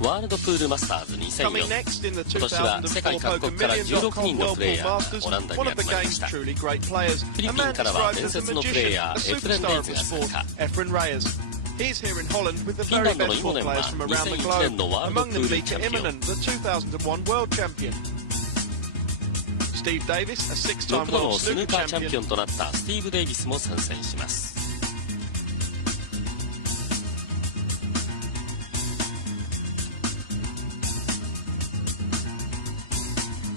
ワールドプールマスターズ2004、 Coming next in the 今年は世界各国から16人のプレイヤーがオランダに one of the 集まりま game's した。フ truly great players. ィリ A ピン man からは described 伝 as a 説のプレイ magician, ヤ a ーエフレン・レ superstar イ of ズ the が参 sport, 加。 Efren Reyes. He's here in Holland with the フィン very ランドの best イ four モネンは players from around the 2001 globe. 年のワールド Among プ them ール Mika チャンピオン、 Immonen, the 2001 world champion. Steve Davis, a 6 six-time 度の world スヌー snooker カーチャンピオ champion. ンとなったスティーブ・デイビスも参戦します。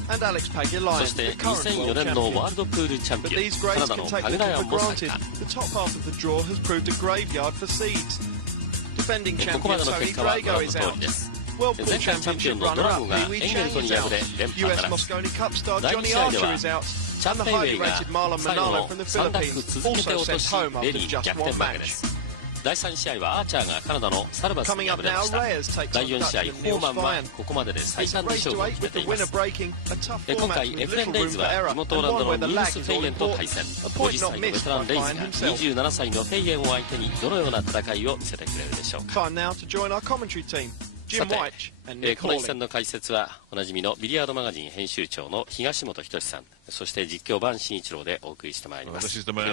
And Alex そ Pagulayan, して the current 2004 world 年の champion. ワールドプールチャン But ピオン these カナ grades ダ can の take パグラ little ヤ for ンも参 granted. 加。 The top half of the draw has proved a graveyard for seeds. Defending ここま champion での Tony 結果はご Drago 覧 is の通 out. りです。 World Pool 前回チャンピオン Championship のドラ runner-up ゴが Pee Wee エンゲル Chang トに is 敗れ out. 連覇 US からず。 Mosconi Cup star 第2 Johnny 試合で Archer は is out. チャン And ペ the イウェ highly イが rated Marlon 最後 Manalo の from the 3ラック Philippines 続けて also 落と sent し home レ after リー just 逆 one 転負けで match. す。第3試合はアーチャーがカナダのサルバスに Coming 敗 up れま now, した。 Reyes takes 第 on 4試合 Dutchman ホー Niels マンは Fine. ここまでで最 It's a 短で race 勝 to 負を eight 決め with て the いま winner す。 breaking. A tough 今 format 回 with エフレ little ン・レイ room ズ for は error. 地元オラン And ダ one の where ニ the ュー lag ス is フェイ all エンと important. 対戦。 A 50 point 歳 not のベ missed テラン by レイズ Fine が himself. 27歳のフェイエンを相手にどのような戦いを見せてくれるでしょうか。 Time now to join our commentary team. さ Jim て White and Nick この一 Hawley. 戦の解説はおなじみのビリヤードマガジン編集長の東本仁さん、そして実況番慎一郎でお送りしてまいります。よろしくお願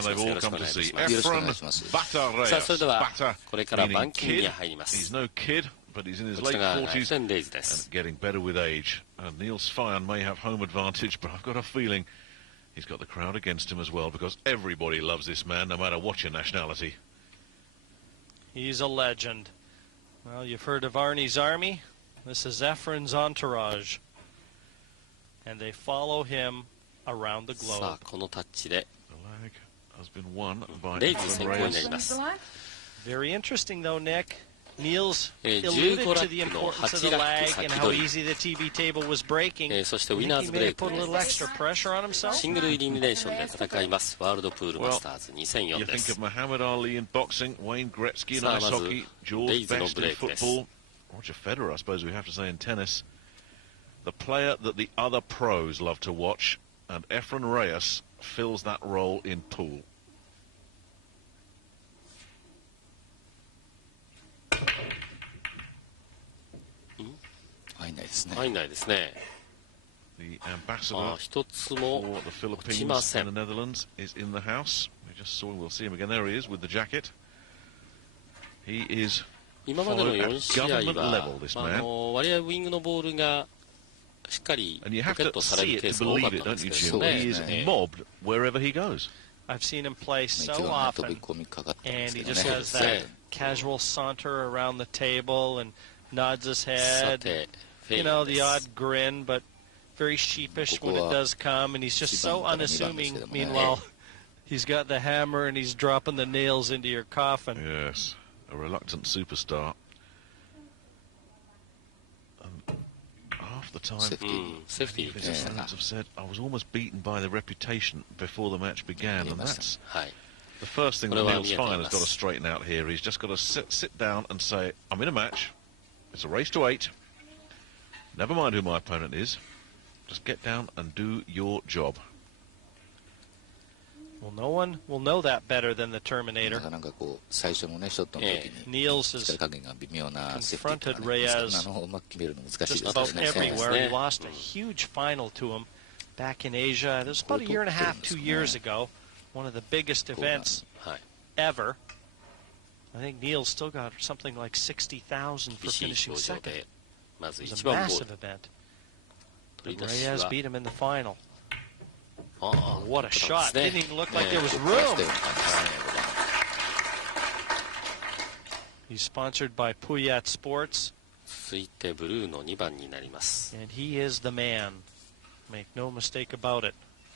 いします。さあそれではこれから番組に入ります。こちらがエフレン・レイズです。Getting better with age. Niels Fine may have home advantage, but I've got a feeling he's got the crowd against him as well because everybody loves this man, no matter what your nationality. He's a legend. Well, you've heard of Arnie's Army. This is Efren's entourage. And they follow him around the さ globe. あこのタッチで The lag has been won by レイズ先 Efren 行にな Reyes. ります。 Very interesting, though, Nick. Niels 15 alluded to the ラックの importance of 8 the ラッ lag ク and 先 how 取り、 easy the TV table was breaking. そしてウィ You ナー think ズ he ブ may レイ have ク put a little extra pressure on himself? シングルイリミネーションで戦いますワールドプールマスターズ You 2004で think す。 of Muhammad Ali in boxing, Wayne Gretzky in さあ ice まず hockey, レ George イズの Best ブレ in イクです。 football, Roger Federer, I suppose we have to say, in tennis. The player that the other pros love to watch, and Efren Reyes fills that role in pool. 入んないですね。入んないですね。 The ambassador 一つも for the 落ちま Philippines せ and ん。 the Netherlands is in the house. We just saw him. We'll see him again. There he is with the jacket. He is 今までの followed 4 at 試合 government は level, this man. 割合ウィングのボールがしっかり And you ポ have ケッ to トされ see るケー it ス to が多か believe った it, んで don't す you, けど Jim? ね。 He is mobbed wherever he goes. I've seen him play 一 so 度は飛び often, 込みかかったんで and す he けど just ね。 has that casual saunter around the table and nods his さ head. てフェイ You ン know, で the す。 odd grin, but very sheepish when it does come, and he's just so 一番から二番ですけ unassuming. どもね。 Meanwhile, he's got the hammer and he's dropping the nails into your coffin. Yes, a reluctant superstar. And half the time, セーフティー。セーフティ many ー of his opponents have said, I was almost beaten by the reputation before the match began. And that's はい。 the first thing that これは Niels 見えています。 Fine has got to straighten out here. He's just got to sit down and say, I'm in a match. It's a race to 8. Never mind who my opponent is. Just get down and do your job. Well, no one will know that better than the な Terminator. かなかこう最初のねショットの時に Niels 力 is 加減が微妙なセーフティーと confronted かね、ですから Reyes うまく決めるの難しい just です about ね。 everywhere. He lost a huge final to him back in Asia. It was about a year and a half, 2 years ago. One of the biggest events はい。 ever. I think Niels still got something like 60,000 for 厳しい finishing 表情 second. でまず It was 1 a 番ボー massive ル event. 取り But 出し Reyes は beat him in the final. ああ What a こ shot. となん Didn't です even ね。 look like there was ここからし room. たような感じですね。He's sponsored by Puyat Sports, 続いてブルーの2番になります。 and he is the man. Make no mistake about it.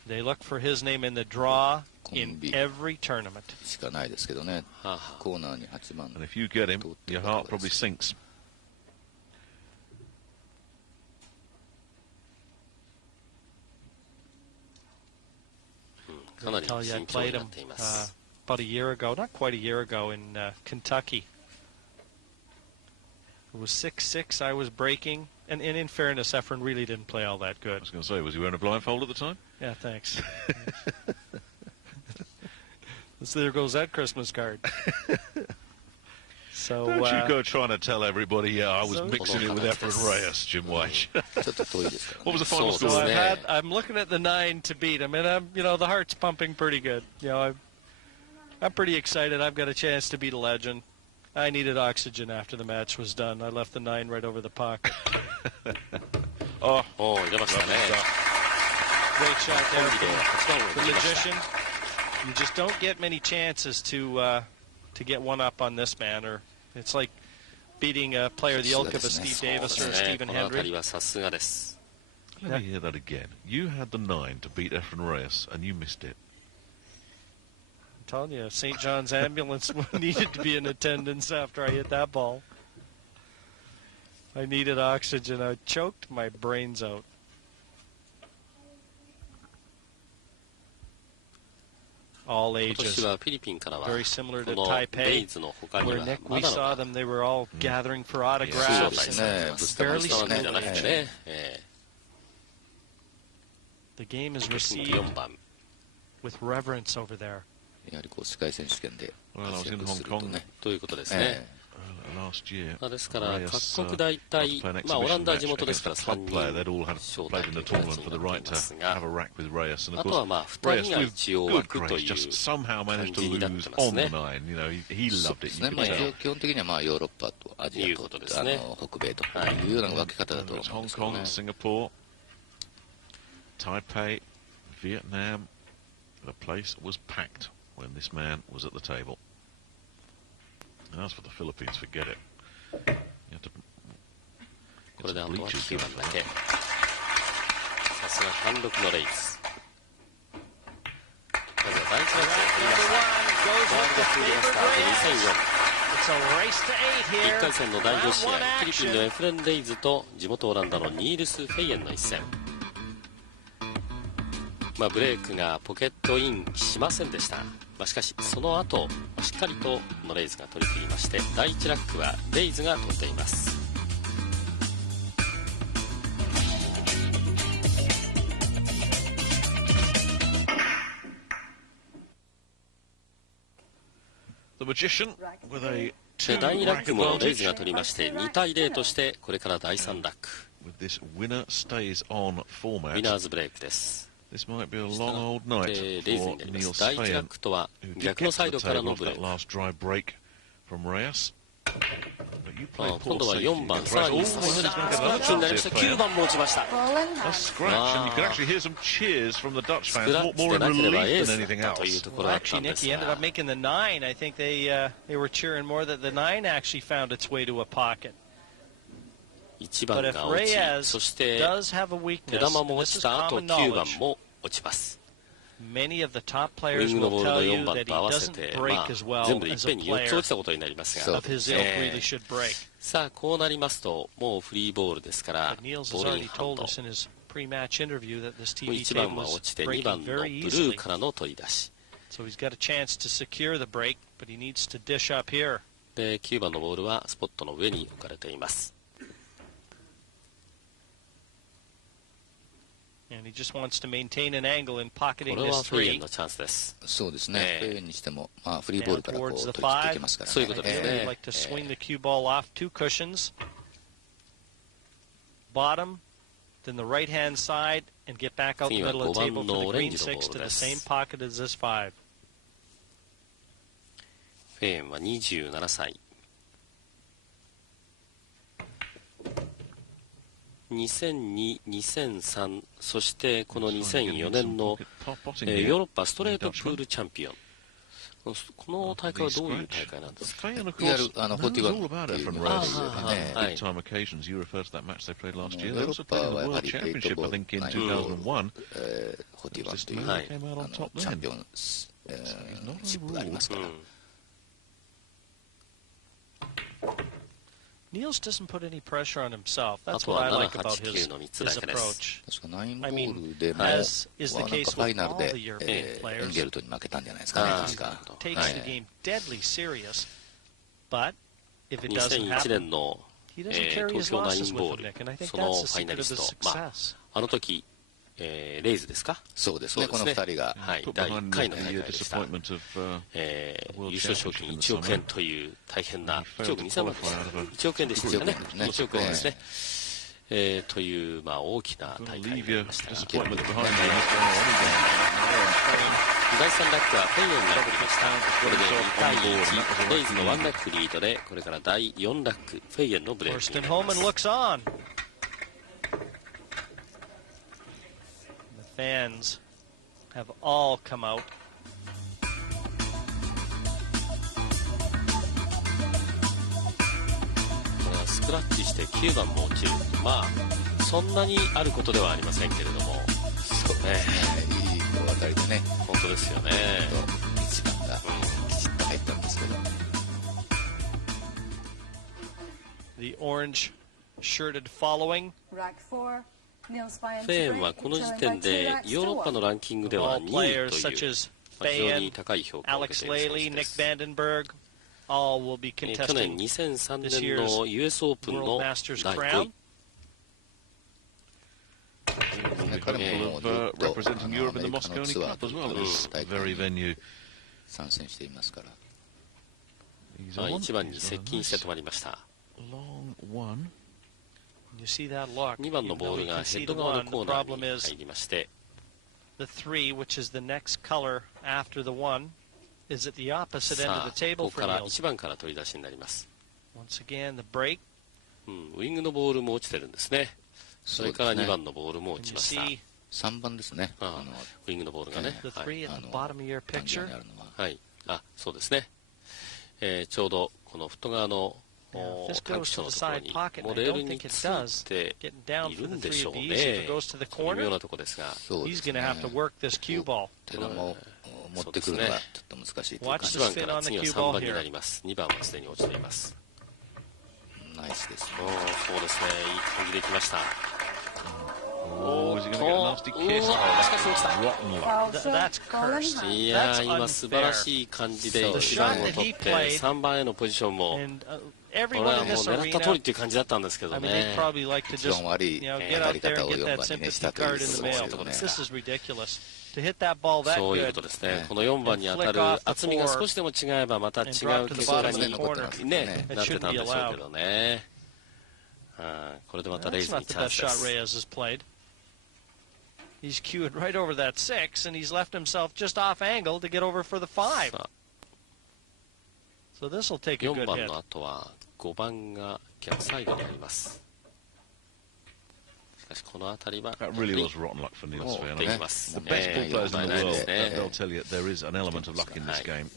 They look for his name in the draw in every tournament. しかないですけどね。はあはあコーナーに8番 And if you get him, your heart probably sinks. かなり Tell you I 慎重 played にな him っています。 about a year ago, not quite a year ago, in Kentucky. It was 6-6. I was breaking, and in fairness, Efren really didn't play all that I good. was going to say, was he wearing a blindfold at the time? Yeah, thanks. So there goes that Christmas card. So, don't you go trying to tell everybody, yeah, I was mixing it with Efren Reyes, Jim White. What was the final score? So I'm looking at the 9 to beat him, and the heart's pumping pretty good. I'm pretty excited. I've got a chance to beat a legend. I needed oxygen after the match was done. I left the 9 right over the puck. Oh,出ましたね。 Great shot there from the magician. You just don't get many chances to get one up on this man, or it's like beating a player the ilk of a Steve Davis or a Stephen Hendry. Let me hear that again. You had the 9 to beat Efren Reyes, and you missed it. I'm telling you, St. John's ambulance needed to be in attendance after I hit that ball. I needed oxygen. I choked my brains out. All ages. Very similar to Taipei, where Nick, we saw them, they were all gathering for autographs. Fairly similar. The game is received with reverence over there. Well, I was in Hong Kong last year. ですから各国大体、オランダは地元ですから3人招待ということですが、あとは2人が一応枠という感じになってますね。基本的にはヨーロッパとアジアと北米というような分け方だと思うんですけどね。 Hong Kong, Singapore, Taipei, Vietnam. The place was packed when this man was at the table. And as for the Philippines, forget it. You have to これであとは9番だけ。さすが貫禄のレイズ。まずは第1ラップを取りました。ワールドツーリマスターズ2004。1回戦の第5試合、フィリピンのエフレン・レイズと地元オランダのニールス・フェイエンの一戦。ブレークがポケットインしませんでした。しかしその後しっかりとのレイズが取り切りまして、第1ラックはレイズが取っています。The Magician with a 第2ラックもレイズが取りまして2対0として、これから第3ラック。With this winner stays on format. ウィナーズブレイクです。This might be a long old night for Neil第1ラックとは逆のサイドからのブレイク。last dry break from Reyes. 今度は4番、さらにスクラッチになりました。9番も落ちました。A scratch, and you could actually hear some cheers from the Dutch fans, more in relief than anything else. Actually, Nick, he ended up making the 9. I think they were cheering more that the 9 actually found its way to a pocket. 1番が落ち、そして手玉も落ちた後9番も落ちます。Many of the top ウィ players ングの will ボールの tell you 4番 that he と合わせ doesn't て、 break as well 全部でいっ as ぺ a んに4つ player 落ちたことになりますが、 of his ilk really should break. さあこうなりますともうフリーボールですから、 But Niels ボ has ールイン already ハン told ド。 us in his pre-match interview that this TV 1 table 番は was 落ちて2 breaking 番のブル very ー easily. からの取り出し So he's got a chance to secure the break, but he needs to dish up here. で9番のボールはスポットの上に置かれています。 And he just wants to maintain an angle in pocketing これは this フェイエン 3. のチャンスです。そうですね。フェイエンにしてもフリーボールからこう Towards 取 the り切っていき 5. ますからね。そういうことですね。 He'd like to swing the cue ball off 2 cushions. Bottom, then the right-hand side, and get back out the middle of the table for the green 6 to the same pocket as this 5. フェイエンは27歳。2002、2003、そしてこの2004年のヨーロッパストレートプールチャンピオン。この大会はどういう大会なんですか？いわゆる41っていうヨーロッパはやはり8というチャンピオンシップがありますから。Niels doesn't put any pressure on himself. That's what I like about his approach. I mean, as is the case with all the European players, he takes the game deadly serious. But if it doesn't happen, he doesn't carry his losses with him, Nick. And I think that's the secret of his success. あの時レイズですか。そうですね、この2人が、はい、第1回の大会でした。優勝賞金1億円という大変な、1億2000万です。1億円でしたね。1億円ですね。という、大きな大会になりましたが、第3ラックはフェイエンが取りました。これで2対1、レイズの1ラックリードで、これから第4ラック、フェイエンのブレークになります。Fans have all come out. スクラッチして9番も落ちる。そんなにあることではありませんけれども。そうですね。いい当たりでね。本当ですよね。1番がきちっと入ったんですけど。The orange shirted following. フェーンはこの時点でヨーロッパのランキングでは2位という非常に高い評価を受けている選手です。去年2003年の US オープンの第5位。1番に接近して止まりました。2番のボールがヘッド側のコーナーに入りまして、さあ、ここから1番から取り出しになります。ウイングのボールも落ちてるんですね。それから2番のボールも落ちました。3番ですね。ウイングのボールがね。はい。そうですね。ちょうどこのフット側の短気象のところにもうレールについているんでしょうね。微妙なところですが。そうですね。手玉を持ってくるのがちょっと難しいという感じです。1番から次は3番になります。2番はすでに落ちています。ナイスですね。そうですね。いい感じできました。いやー、今素晴らしい感じで1番を取って3番へのポジションもこれはもう狙った通りっていう感じだったんですけどね。一番悪い当たり方を4番にしたということですが、そういうことですね。この4番に当たる厚みが少しでも違えばまた違う結果になってたんでしょうけどね。これでまたレイズにチャンスです。He's cued right over that 6, and he's left himself just off angle to get over for the 5. So this will take a good hit. 4番の後は5番が逆サイドにあります。しかしこの辺りはできます。The best ball players in the world, they'll tell you there is an element of luck in this game,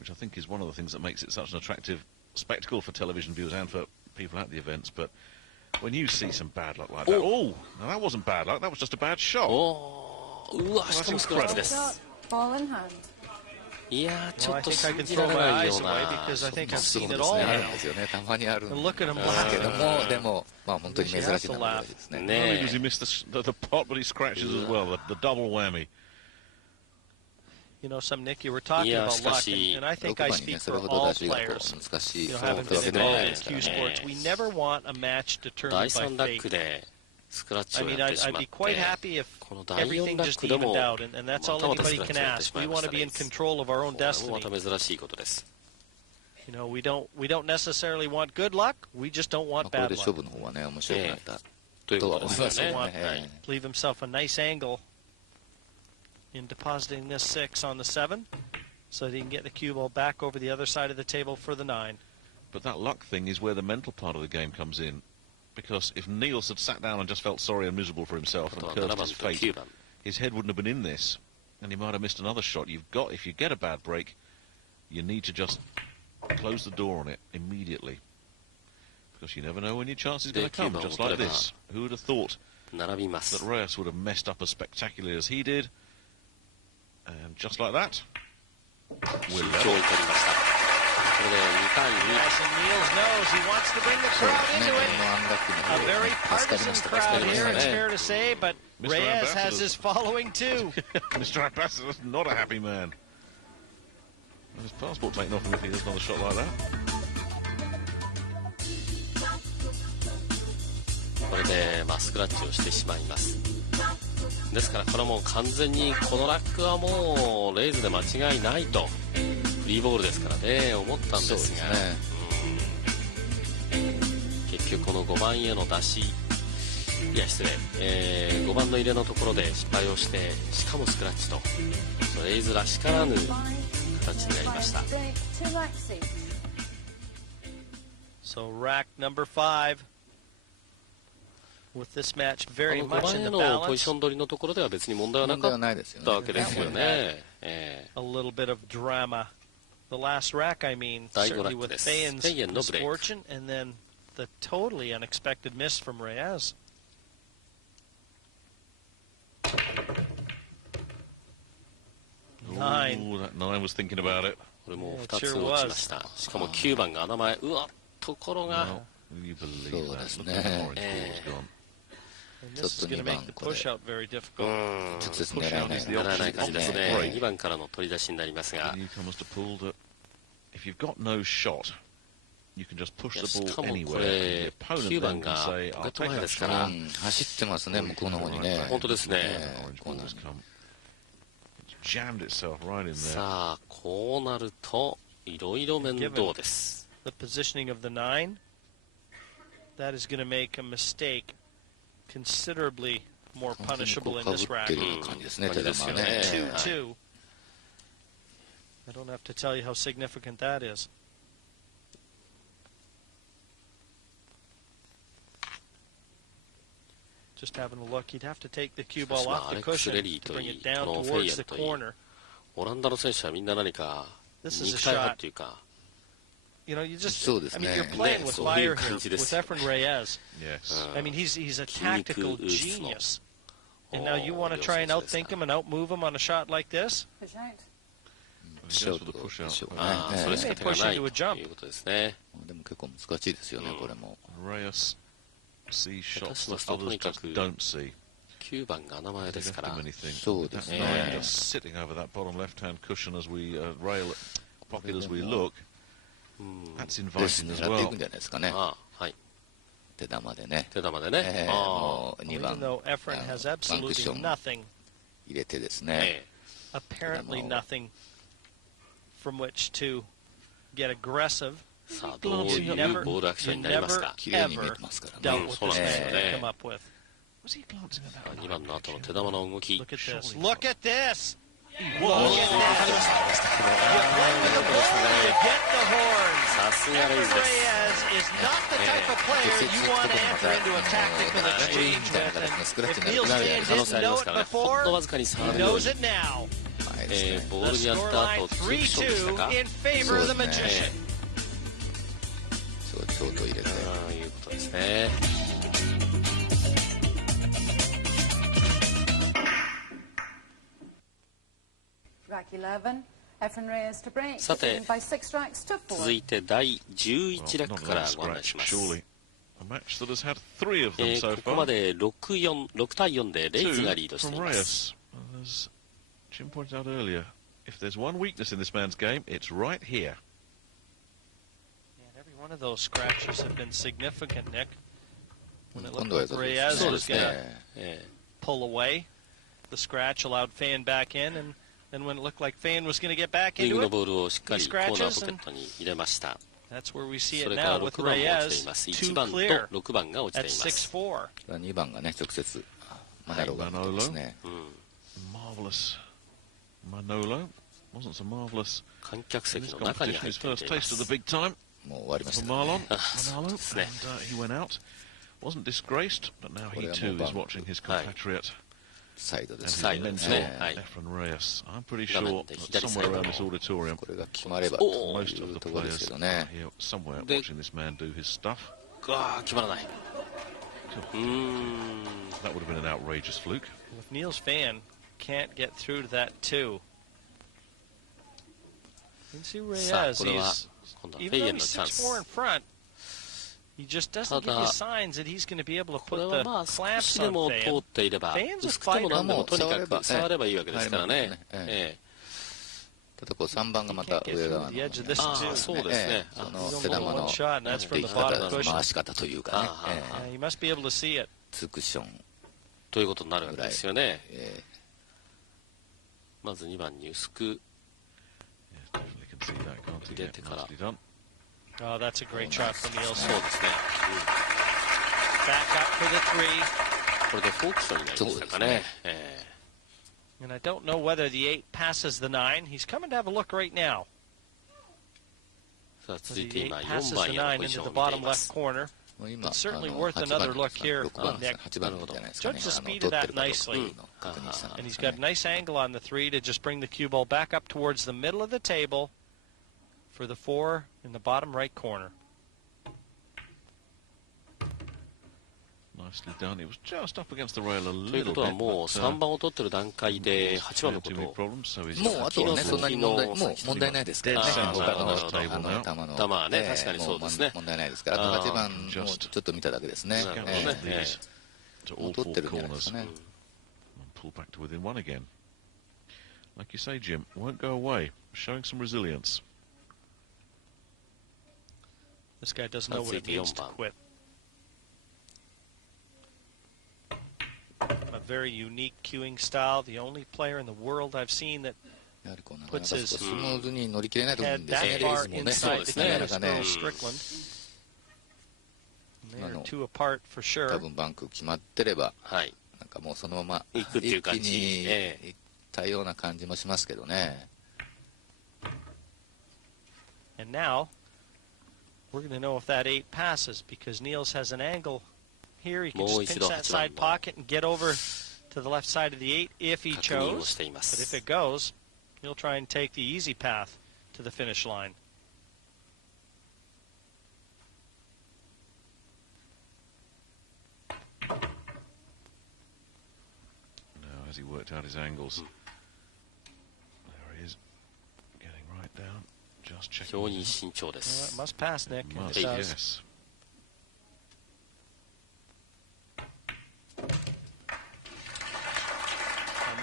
which I think is one of the things that makes it such an attractive spectacle for television viewers and for people at the events. But when you see some bad luck like that, now that wasn't bad luck, that was just a bad shot. うわ、しかもスクラッチです。いやー、ちょっと信じられないような。たまにあるんですけども、でも、本当に珍しいなことですね。Not only does he miss the pot, but he scratches as well, the double whammy. You know, Nick, you were talking about luck, and I think I speak for all players. Having been involved in Q sports, we never want a match determined by fate. I mean, I'd be quite happy if everything just evened out, and that's all anybody can ask. We want to be in control of our own destiny. You know, we don't necessarily want good luck. We just don't want bad luck. Leave himself a nice angle in depositing this 6 on the 7, so that he can get the cue ball back over the other side of the table for the 9. But that luck thing is where the mental part of the game comes in. Because if Niels had sat down and just felt sorry and miserable for himself and cursed his fate, his head wouldn't have been in this, and he might have missed another shot. If you get a bad break, you need to just close the door on it immediately. Because you never know when your chance is going to come, just like this. Who would have thought that Reyes would have messed up as spectacularly as he did? And just like that, we're level. As Niels knows, he wants to bring the crowd into it. A very partisan crowd here, it's fair to say, but Reyes has his following too. Mr. Ambassador is not a happy man. His passport taken off him if he does another shot like that. これでスクラッチをしてしまいます。でですからこれはもう完全にこのラックはもうレイズで間違いないとフリーボールですからね思ったんですが、結局この5番への出しいや失礼、5番の入れのところで失敗をしてしかもスクラッチとレイズらしからぬ形になりました。 So rack number 5 with this match very much in the balance. 5番へのポジション取りのところでは別に問題はなかったわけですよね。A little bit of drama. The last rack, I mean, certainly with Feijin's misfortune, and then the totally unexpected miss from Reyes. Ooh, that 9 was thinking about it. これも2つ落ちました。しかも9番が名前うわっところがそうですね。ちょっと2番これ直接狙えない感じですね。2番からの取り出しになりますが、If you've got no shot, you can just push the ball anywhere. 9番がポケット前ですから走ってますね、向こうの方にね。本当ですね。Jammed itself right in there. さあこうなるといろいろ面倒です。The positioning of the 9, that is going to make a mistake considerably more punishable in this rack. 2-2. I don't have to tell you how significant that is. Just having a look, he'd have to take the cue ball off the cushion to bring it down towards the corner. オランダの選手はみんな何か肉体派っていうか。You know, you just, I mean, you're playing with fire here with Efren Reyes. Yes. I mean, he's a tactical genius. And now you want to try and outthink him and outmove him on a shot like this? He goes for the push out. それしか手がないということですね。でも結構難しいですよね、これも。Reyes sees shots that others just don't see. 9番が名前ですから。そうですね。Just sitting over that bottom left-hand cushion as we rail pocket as we look. That's inviting as well. 狙っていくんじゃないですかね。はい。手玉でね。手玉でね。もう2番though Efren has absolutely nothing, 入れてですね。apparently nothing from which to get aggressive. さあどういうボールアクションになりますか。綺麗に見えてますからね。そうなんですよね。 come up with. 2番の後の手玉の動き。Look at this. Look at this. Look at that. Efren Reyes is not the type of player you want to enter into a tactical exchange with. And if Neil Steen didn't know it before, he knows it now. The scoreline 3-2 in favor of the magician. そう、ショート入れて。いうことですね。さて、続いて第11ラックからご案内します。ここまで6対4でレイズがリードしています。Jim pointed out earlier, if there's one weakness in this man's game, it's right here. Every one of those scratches have been significant, Nick. When it looked like Reyes was going to pull away, the scratch allowed Fan back in, and then when it looked like Fan was going to get back into it, the scratches, and that's where we see it now with Reyes, 2 clear at 6-4. 2番がね、直接マナロが見てますね。Marvelous. Manolo wasn't so marvelous. 観客席の中に入っています。His first taste of the big time. もう終わりましたね。Manolo, and he went out. Wasn't disgraced, but now he too is watching his compatriot. サイドですね。Efren Reyes. I'm pretty sure that somewhere around this auditorium, これが決まれば most of the players are here somewhere watching this man do his stuff. 決まらない。That would have been an outrageous fluke. If Neil's Fan can't get through to that too. You can see Reyes, even though he's 6-4 in front, he just doesn't give you signs that he's going to be able to put the clamps on Fan. Fan's a fighter. 触ればいいわけですからね。ただこう3番がまた上側のそうですね。手玉の回し方というかね。He must be able to see it. 2クッションということになるわけですよね。まず2番に薄く入れてから。Oh, that's a great shot from Niels. そうですね。Back up for the three. これでフォークションになりましたかね。And I don't know whether the 8 passes the 9. He's coming to have a look right now. さあ続いて今4 passes 番 the への 9 ポジシ into ョン the を見てい bottom ま left す。corner. It's certainly worth another look here. Judge the speed of that nicely. And he's got a nice angle on the 3 to just bring the cue ball back up towards the middle of the table for the 4 in the bottom right corner. Nicely done. It was just up against the rail a という little ことは bit. もう3番を取ってる段階で8番のことをもうあとはね、そんなに問題ないですからね。他の球はね、確かにそうですね。問題ないですから、あと8番もちょっと見ただけですね。もう取ってるんじゃないですかね。Pull back to within one again. Like you say, Jim, won't go away. Showing some resilience. This guy doesn't know what it means to quit. A very unique cueing style. The only player in the world I've seen that puts his head that far inside the cue is Earl Strickland. They're two apart for sure. 多分バンク決まってれば、なんかもうそのまま一気にいったような感じもしますけどね。And now we're going to know if that 8 passes because Niels has an angle here. He can just pinch that side pocket and get over to the left side of the 8 if he chose. But if it goes, he'll try and take the easy path to the finish line. Now, as he worked out his angles, there he is, getting right down, just checking. 非常に慎重です。It must pass, Nick. Must, yes. A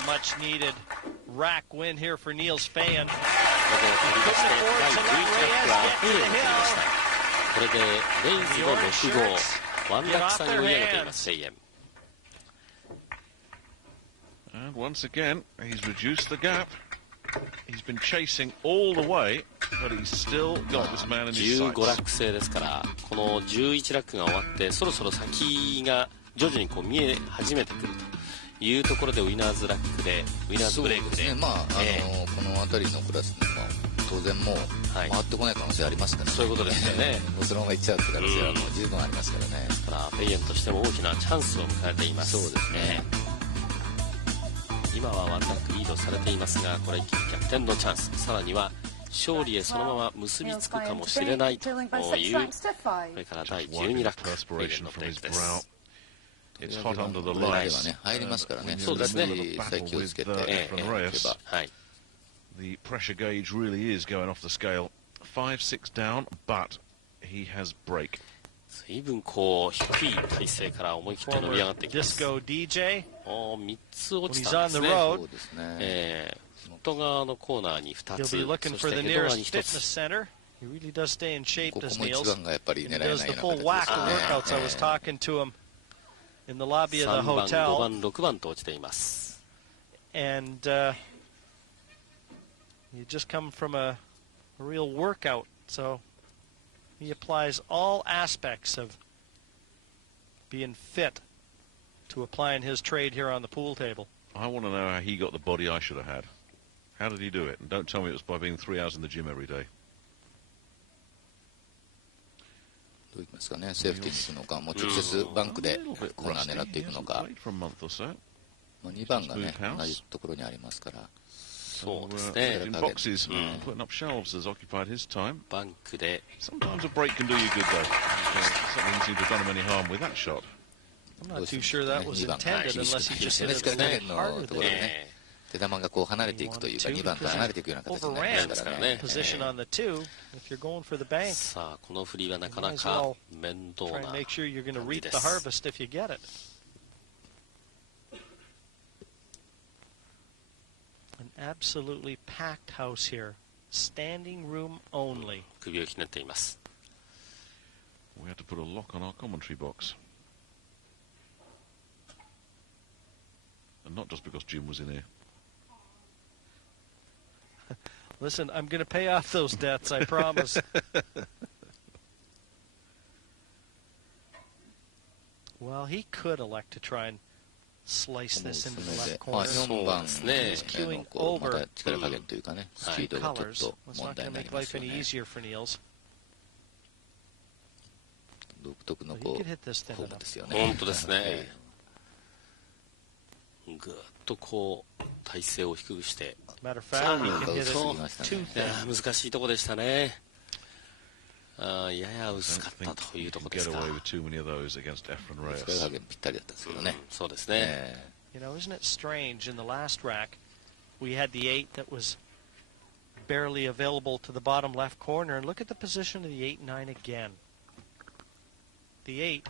much-needed rack win here for Niels Feijin. これでレイズの6号、ワンラック差に追い上げています、フェイエン。And once again, he's reduced the gap. He's been chasing all the way, but he's still got this man in his sights. 15ラック制ですから、この11ラックが終わって、そろそろ先が徐々にこう見え始めてくるというところで、ウィナーズラックで、ウィナーズブレイクで。この辺りのクラスには当然もう回ってこない可能性ありますからね。そういうことですよね。もうそのまま行っちゃうって可能性はもう十分ありますからね。だからフェイエンとしても大きなチャンスを迎えています。そうですね。今はワンラックリードされていますが、これ一気に逆転のチャンス、さらには勝利へそのまま結びつくかもしれないという、これから第12ラックフェイエンのテイクです。It's hot under the は lights. ね、入りますからね。そうですね。気をつけて Efren Reyes. The pressure gauge really is going off the scale. 5-6 down, but he has break. 随分こう低い体勢から思い切って伸び上がってきます。Disco DJ。3つ落ちたんですね。そうですね。外側のコーナーに2つ、そしてヘッド側に1つ。He really does stay in shape, ここ does も一 Niels. 番がやっぱり狙えないような Does the 形 full です whack of ね。workouts. I was talking to him in the lobby of the 3番、5 hotel. 番、6番と落ちています。And you just come from a real workout, so he applies all aspects of being fit to applying his trade here on the pool table. I want to know how he got the body I should have had. How did he do it? And don't tell me it was by being 3 hours in the gym every day. どういきますかね、セーフティーに行くのか、もう直接バンクでコーナー狙っていくのか。2番がね、同じところにありますから。そうですね。boxes, putting up shelves has occupied his time. バンクで。Sometimes a break can do you good though. Something seemed to have done him any harm with that shot. I'm not too sure that was intended unless he just hit it harder than that. 手玉がこう離れていくというか、2番と離れていくような形になりますからね。Position on the 2 if you're going for the bank. さあこの振りはなかなか面倒な感じです。 Try and make sure you're going to reap the harvest if you get it. An absolutely packed house here. Standing room only. 首をひねっています。We had to put a lock on our commentary box. And not just because Jim was in here. Listen, I'm going to pay off those debts, I promise. Well, he could elect to try and slice this into the left corner. He's queuing over two colors. That's not going to make life any easier for Niels. But he could hit this thin enough. 本当ですね。ぐっとこう体勢を低くして。Matter of fact, he can hit it too thin. 難しいところでしたね。やや薄かったというところですか。そうですね。You know, isn't it strange? In the last rack, we had the 8 that was barely available to the bottom left corner, and look at the position of the 8-9 again. The 8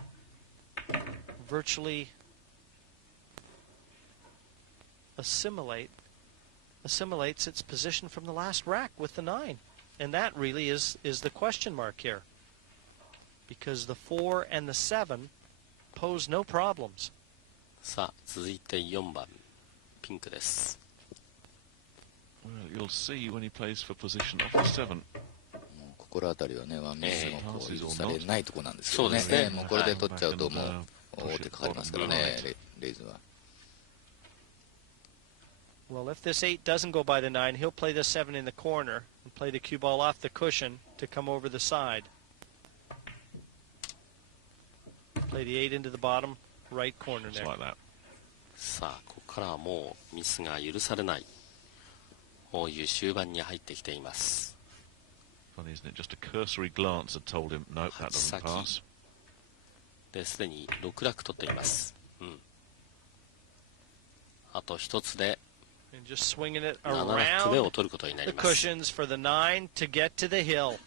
virtually assimilates its position from the last rack with the 9. And that really is the question mark here. Because the 4 and the 7 pose no problems. さあ、続いて4番、ピンクです。Well, you'll see when he plays for position of the 7. 心当たりはね、ワンミスもこう許されないところなんですけどね。そうですね。もうこれで取っちゃうともう大手かかりますからね、レイズは。Well, if this 8 doesn't go by the 9, he'll play the 7 in the corner and play the cue ball off the cushion to come over the side. Play the 8 into the bottom right corner there. Like that. さあ、ここからはもうミスが許されない。こういう終盤に入ってきています。Funny, isn't it? Just a cursory glance had told him, no, that doesn't pass. ですでに6ラック取っています。あと一つで。And just swinging it around the cushions for the 9 to get to the hill.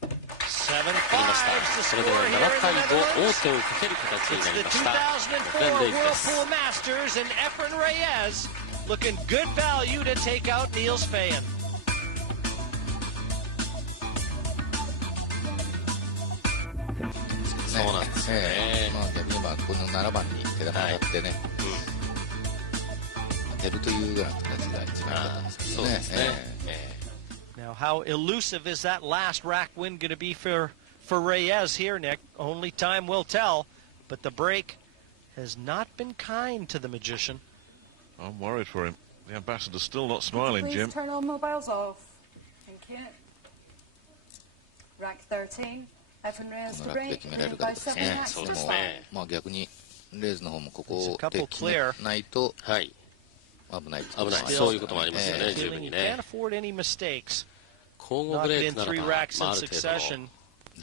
7-5. それでは7対5王手をかける形になりました。Whirlpool Masters and Efren Reyes looking good value to take out Niels Feijin. そうなんですね。まあ逆に言えばこの7番に手玉が当たってね、当てるというような形が一番良かったんですけどね。Now, how elusive is that last rack win going to be for Reyes here, Nick? Only time will tell. But the break has not been kind to the magician. I'm worried for him. The ambassador's still not smiling, Please Jim. Turn all mobiles off. Thank you. Rack 13. Efren Reyes to break. By 7 racks to 5. まあ逆にレイズの方もここをできないと危ない。危ない。そういうこともありますよね、十分にね。交互ブレイクならば、ある程度の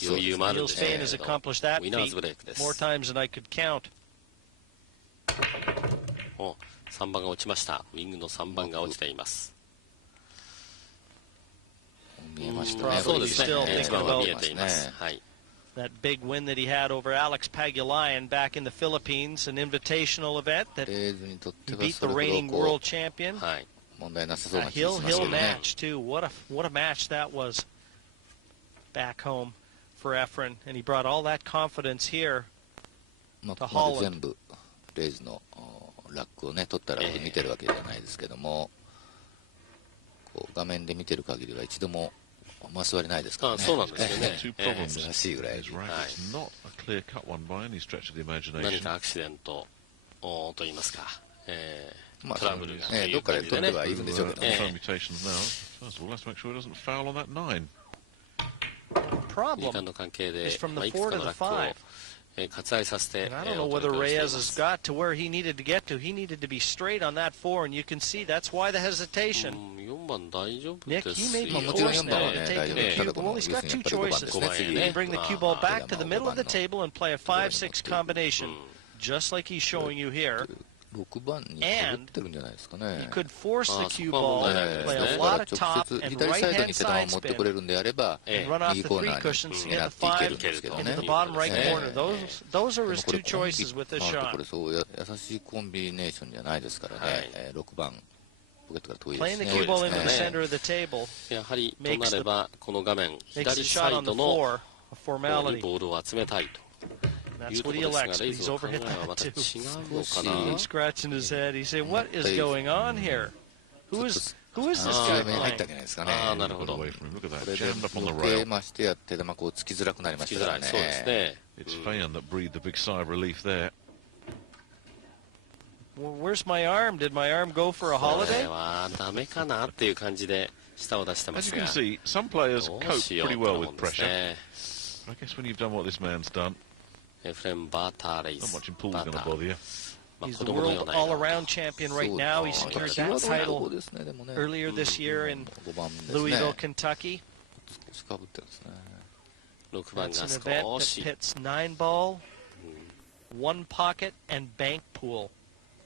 余裕もあるんですけれど、ウィナーズブレイクです。3番が落ちました。ウィングの3番が落ちています。見えましたね。そうですね。1番は見えています。はい。That big win that he had over Alex Pagulayan back in the Philippines, an invitational event that he beat the reigning world champion. A hill match too. What a match that was back home for Efren, and he brought all that confidence here to Holland. 全部レイズのラックをね取ったら見てるわけじゃないですけども、こう画面で見てる限りは一度もま座りないですからね。そうなんですよね。珍しいぐらい。何かアクシデントと言いますか、トラブルがどっかで飛んではいるんでしょうけどね。時間の関係でいくつかのラックを割愛させて、I don't know whether Reyes has got to where he needed to get to. He needed to be straight on that 4, and you can see that's why the hesitation. 4番大丈夫 Nick, です he may よ。 be forced now to take the cue ball. He's got two choices. He can bring the cue ball back to the middle of the table and play a 5-6 combination, just like he's showing you here. 6番にかぶってるんじゃないですかね。He could force the cue ball, play a lot of top and right-hand side spin, and run off the 3 cushions to get the 5 into the bottom right corner. Those are his two choices with this shot. これそう優しいコンビネーションじゃないですからね。6番ポケットから遠いですね。 Playing the cue ball into the center of the table やはりとなればこの画面左サイドのボールを集めたいと。that's what he elects, but he's overhit that too. He's scratching his head. He's saying, what is going on here? Who is this guy playing? Look at that, jammed up on the rail. It's Feijin that breathed a big sigh of relief there. Well, where's my arm? Did my arm go for a holiday? As you can see, some players cope pretty well with pressure. I guess when you've done what this man's done, not much in pool's going to bother you. He's the world all-around champion right now. He secured that title earlier this year in Louisville, Kentucky. That's an event that pits 9-ball, 1-pocket, and bank pool.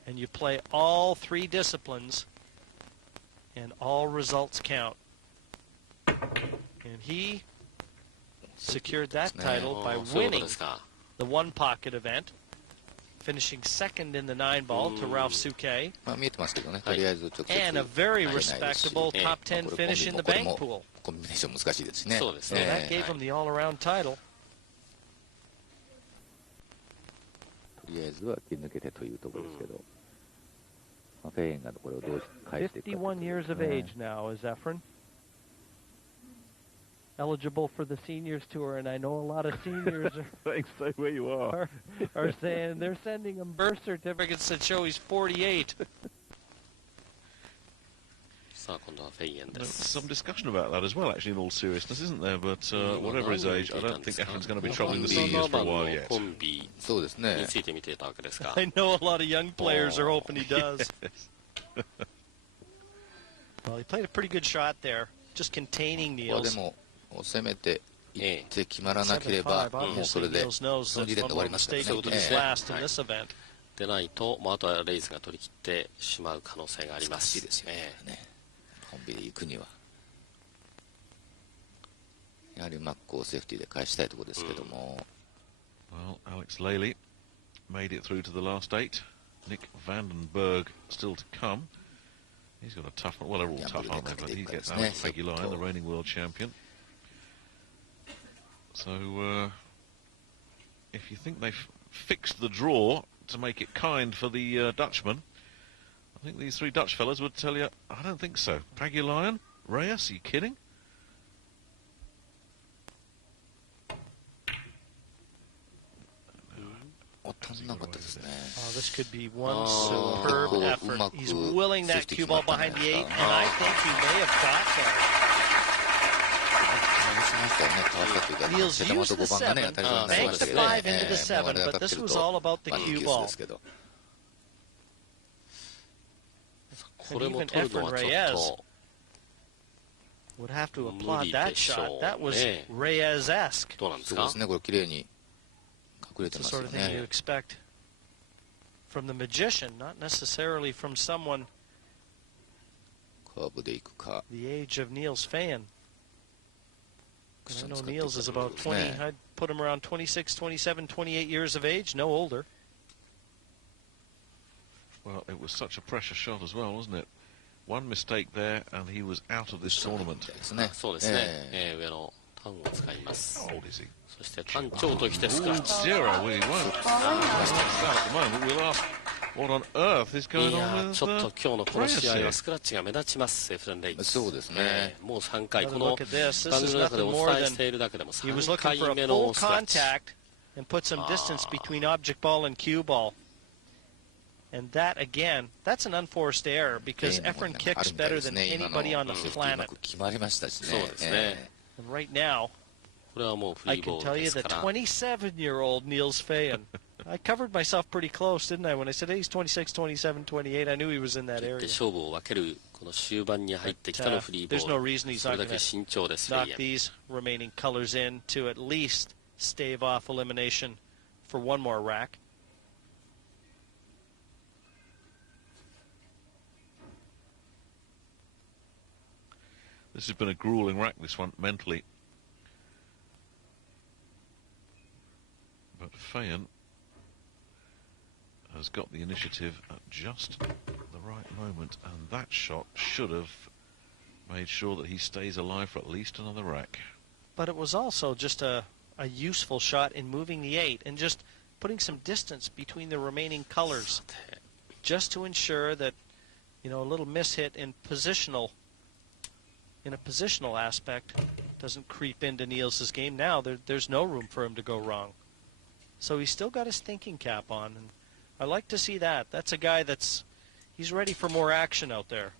And you play all 3 disciplines, and all results count. And he secured that title by winning the 1-pocket event, finishing second in the 9-ball to Ralph Souquet, and a very respectable top 10 finish in the bank pool. So that gave him the all-around title. 51 years of age now is Efren. Eligible for the seniors tour, and I know a lot of seniors stay where you are saying they're sending him birth certificates that show he's 48. There's some discussion about that as well, actually, in all seriousness, isn't there? But whatever his age, I don't think Efren's going to be troubling the seniors for a while yet. I know a lot of young players are hoping he does. Well, he played a pretty good shot there, just containing Niels. 攻めていって決まらなければ、もうそれでその時点で終わりますからね。でないと、もうあとはレイズが取り切ってしまう可能性があります。難しいですよね。コンビで行くには。やはりうまくこうセーフティーで返したいところですけども。Well, Alex Lely made it through to the last 8. Nick Vandenberg still to come. He's got a tough one. Well, they're all tough, aren't they? But he gets Alex Aguilar, the reigning world champion. So, if you think they've fixed the draw to make it kind for the Dutchman, I think these 3 Dutch fellas would tell you, I don't think so. Pagulian, Reyes, are you kidding? This could be one superb effort. He's willing that cue ball behind the 8, and I think he may have got there. Niels used the 7, banked the 5 into the 7, but this was all about the cue ball. And even Efren Reyes would have to applaud that shot. That was Reyes-esque. It's the sort of thing you expect from the magician, not necessarily from someone the age of Niels Feijin. I know Niels is about 20, I'd put him around 26, 27, 28 years of age, no older. Well, it was such a pressure shot as well, wasn't it? One mistake there, and he was out of this tournament. How old is he? そして単調ときてスクラッチ。Zero, we won't. At the moment, we'll ask what on earth is going on with ちょっと今日のこの試合はスクラッチが目立ちます、エフレン・レイズ。そうですね。もう3回、この番組の中でお伝えしているだけでも3回目のスクラッチ。And put some distance between object ball and cue ball. And that, again, that's an unforced error because Efren kicks better than anybody on the planet. And right now, I can tell you the 27-year-old Niels Feijin. I covered myself pretty close, didn't I? When I said, hey, he's 26, 27, 28, I knew he was in that area. There's no reason he's not going to knock these remaining colors in to at least stave off elimination for one more rack. This has been a grueling rack, this one, mentally. But Feijin has got the initiative at just the right moment, and that shot should have made sure that he stays alive for at least another rack. But it was also just a useful shot in moving the 8 and just putting some distance between the remaining colors, just to ensure that, a little mishit in a positional aspect doesn't creep into Niels' game. Now there's no room for him to go wrong. So he's still got his thinking cap on, and I like to see that. That's a guy he's ready for more action out there.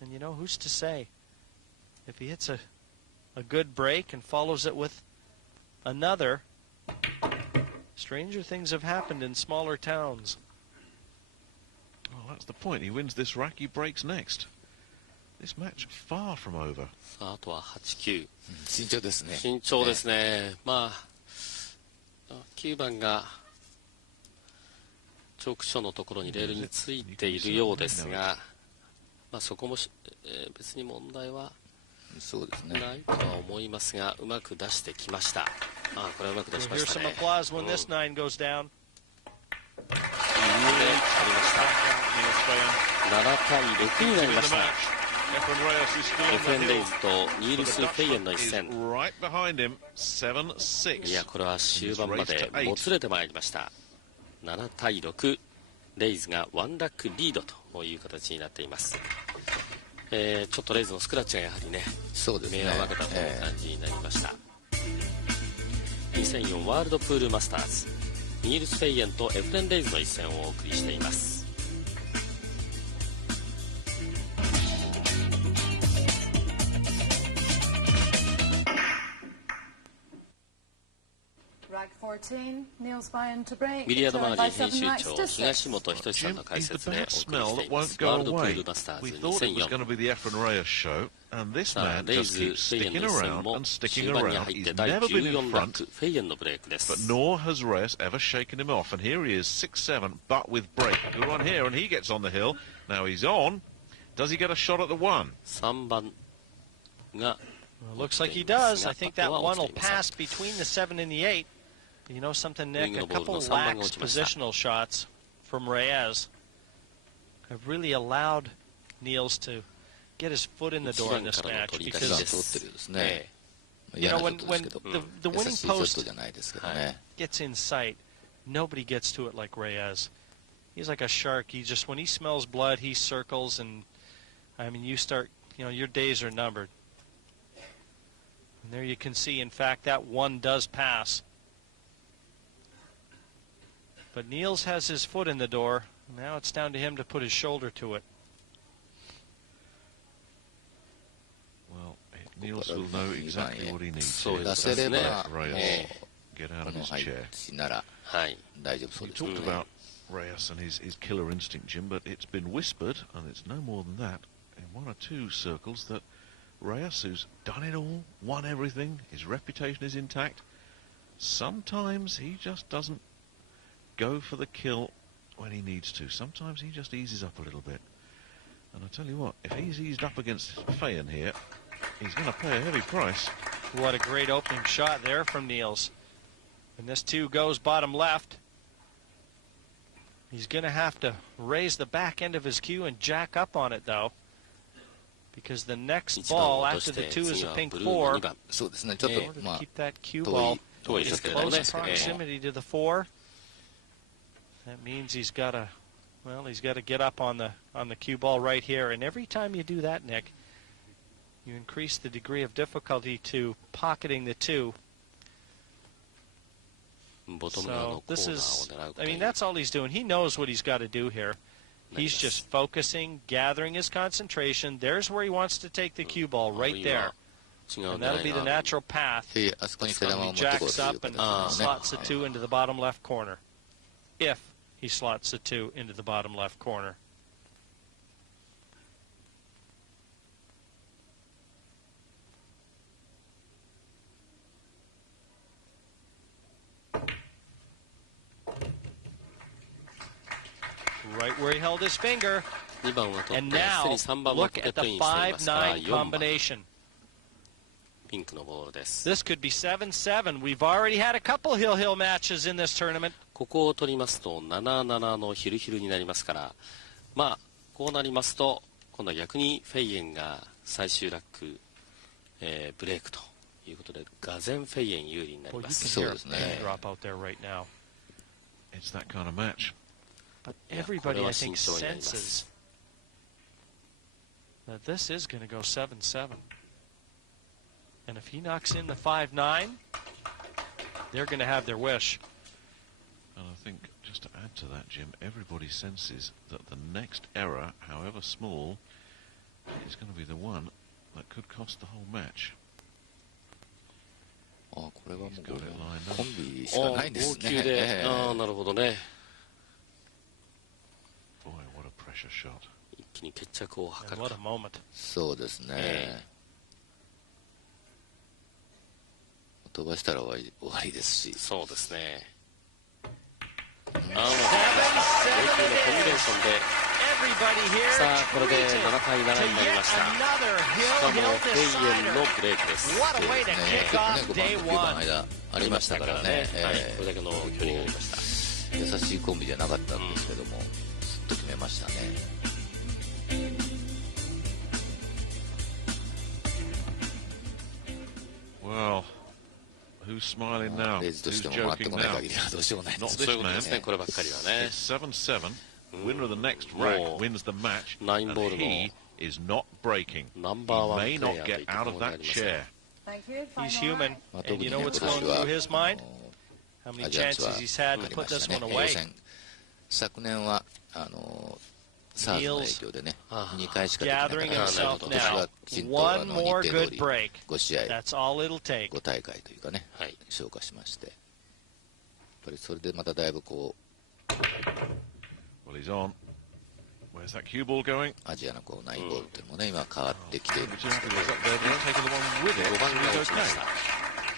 And who's to say? If he hits a good break and follows it with another, stranger things have happened in smaller towns. Well, that's the point. He wins this rack, he breaks next. This match far from over. あとは8、9。慎重ですね。慎重ですね。まあ、9番がチョークショーのところにレールについているようですが、まあ、そこも別に問題はないとは思いますが、うまく出してきました。これはうまく出しましたね。7対6になりました。エフレン・レイズとニールス・フェイエンの一戦。いや、これは終盤までもつれてまいりました。7対6、レイズが1ラックリードという形になっています。ちょっとレイズのスクラッチがやはりね、明暗を分けたという感じになりました。2004ワールドプールマスターズ、ニールス・フェイエンとエフレン・レイズの一戦をお送りしています。ミリアードマガジン編集長東本仁さんの解説でお送りしています。ワールドプールマスターズ2004。レイズ・フェイエンの一戦も終盤に入って第14ラック、フェイエンのブレイクです。But nor has Reyes ever shaken him off, and here he is 6-7, but with break. Good one here, and he gets on the hill. Now he's on. Does he get a shot at the one? 3番が looks like he does. I think that one will pass between the 7 and the 8. You know something, Nick? A couple lax positional shots from Reyes have really allowed Niels to get his foot in the door in this match, because when the winning post gets in sight, nobody gets to it like Reyes. He's like a shark. When he smells blood, he circles, and I mean, your days are numbered. And there you can see, in fact, that one does pass. But Niels has his foot in the door. Now it's down to him to put his shoulder to it. Well, Niels will know exactly what he needs to let Reyes get out of his chair. You talked about Reyes and his killer instinct, Jim, but it's been whispered, and it's no more than that, in one or two circles, that Reyes, who's done it all, won everything, his reputation is intact, sometimes he just doesn't go for the kill when he needs to. Sometimes he just eases up a little bit. And I tell you what, if he's eased up against Feijin here, he's going to pay a heavy price. What a great opening shot there from Niels. And this too goes bottom left. He's going to have to raise the back end of his cue and jack up on it, though, because the next ball after the 2 is a pink 4. In order to keep that cue ball in close proximity to the 4. That means he's got to get up on the cue ball right here. And every time you do that, Nick, you increase the degree of difficulty to pocketing the 2. So this is, that's all he's doing. He knows what he's got to do here. He's just focusing, gathering his concentration. There's where he wants to take the cue ball, right there. And that'll be the natural path. He jacks up and slots the 2 into the bottom left corner. If he slots the 2 into the bottom left corner. Right where he held his finger. And now, look at the 5-9 combination. This could be 7-7. We've already had a couple hill matches in this tournament. ここを取りますと7-7のヒルヒルになりますから、こうなりますと今度は逆にフェイエンが最終ラック、ブレイクということで、がぜんフェイエン有利になります。そうですね。It's that kind of match. But everybody, I think, senses that this is going to go 7-7. And if he knocks in the 5-9, they're going to have their wish. And I think, just to add to that, Jim, everybody senses that the next error, however small, is going to be the one that could cost the whole match. これはもうコンビしかないですね。なるほどね。Boy, what a pressure shot. 一気に決着を図る。What a moment. そうですね。飛ばしたら終わりですし。そうですね。コンビネーションで。さあこれで7対7になりました。しかもフェイエンのブレイクです。5番間ありましたからね。これだけの距離がありました。優しいコンビじゃなかったんですけども、すっと決めましたね。Well, who's smiling now? レイズとしても回ってこない限りはどうしようもないです。そういうことですね。こればっかりはね。7-7.Winner of the next rack wins the match, and he is not breaking. He may not get out of that chair. He's human, and you know what's going through his mind? How many chances he's had to put this one away. 昨年はサーズの影響でね、2回しかできなかったので、今年はきちんと日程通り5試合、5大会というかね、消化しまして、やっぱりそれでまただいぶこう。Well, he's on. Where's that cue ball going? アジアのこうナインボールというのもね、今変わってきているんですけど。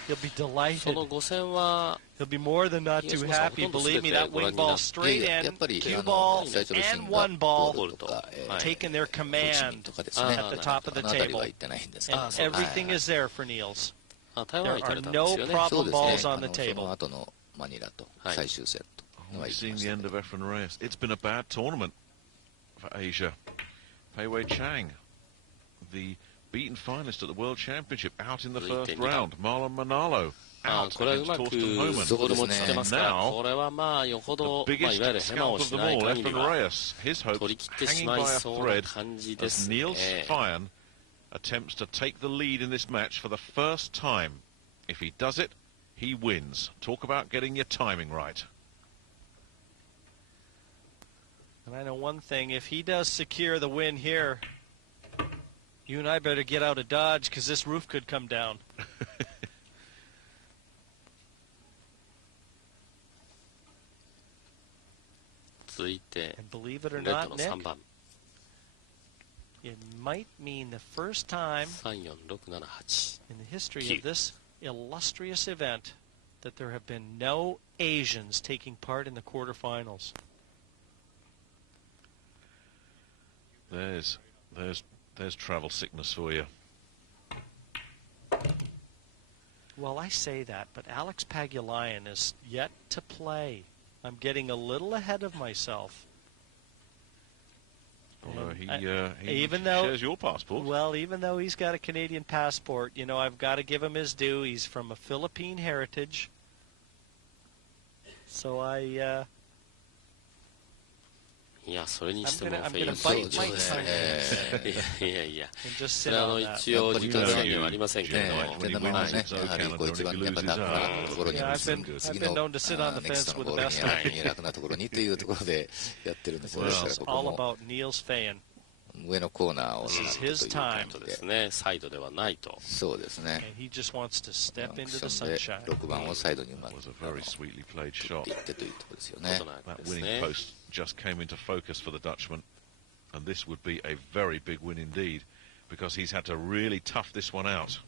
He'll be delighted. その5戦は He'll be more than not too happy. Believe me, that wing ball straight in, cue ball and one ball taking their command at the top of the table. And everything is there for Niels. There are no problem balls on the table. その後のマニラと最終セット。We've seen the end of Efren Reyes. It's been a bad tournament for Asia. Pei Wei Chang, the beaten finalist at the World Championship, out in the first round. Marlon Manalo out against Torsten Homan. And now, the biggest scalp of them all, Efren Reyes. His hopes hanging by a thread as Niels Feijin attempts to take the lead in this match for the first time. If he does it, he wins. Talk about getting your timing right. And I know one thing, if he does secure the win here, you and I better get out of Dodge because this roof could come down. And believe it or not, Nick, it might mean the first time in the history of this illustrious event that there have been no Asians taking part in the quarterfinals. There's travel sickness for you. Well, I say that, but Alex Pagulayan is yet to play. I'm getting a little ahead of myself. Although he shares your passport. Well, even though he's got a Canadian passport, you know, I've got to give him his due. He's from a Philippine heritage. So I'm gonna bite my tongue. それは一応時間制限はありませんけれども、I've been known to sit on the fence with the best. It's all about Niels Feijin. 上のコーナーを狙うという感じですね。サイドではないと。そうですね。He just wants to step into the sunshine. 6番をサイドにうまく振っていってというところですよね。That winning post just came into focus for the Dutchman, and this would be a very big win indeed, because he's had to really tough this one out.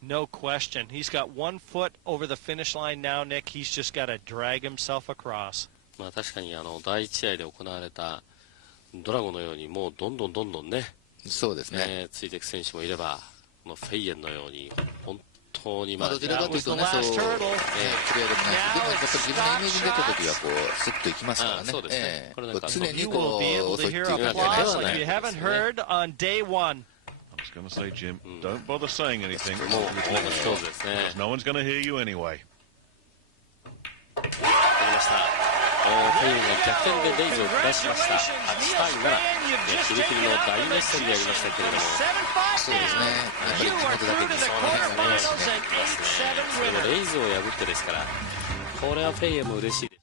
No question. He's got 1 foot over the finish line now, Nick. He's just got to drag himself across. まあ確かに第一試合で行われたドラゴンのようにもうどんどんね、そうですね。ついていく選手もいれば、このフェイエンのように本当にどちらかというとね、そうプレーでもないし、でもやっぱり自分のイメージに出た時はこうスッといきますからね。そうですね。これなんか常にこう遅いっていうわけではない。You haven't heard on day one. was going to say, Jim, don't bother saying anything. Because no one's going to hear you anyway. フェインが逆転でレイズを下しました。8対7、キリキリの大熱戦でやりましたけれども、そうですね、やっぱり地元だけにその辺がね、それもレイズを破ってですから、これはフェイエも嬉しいです。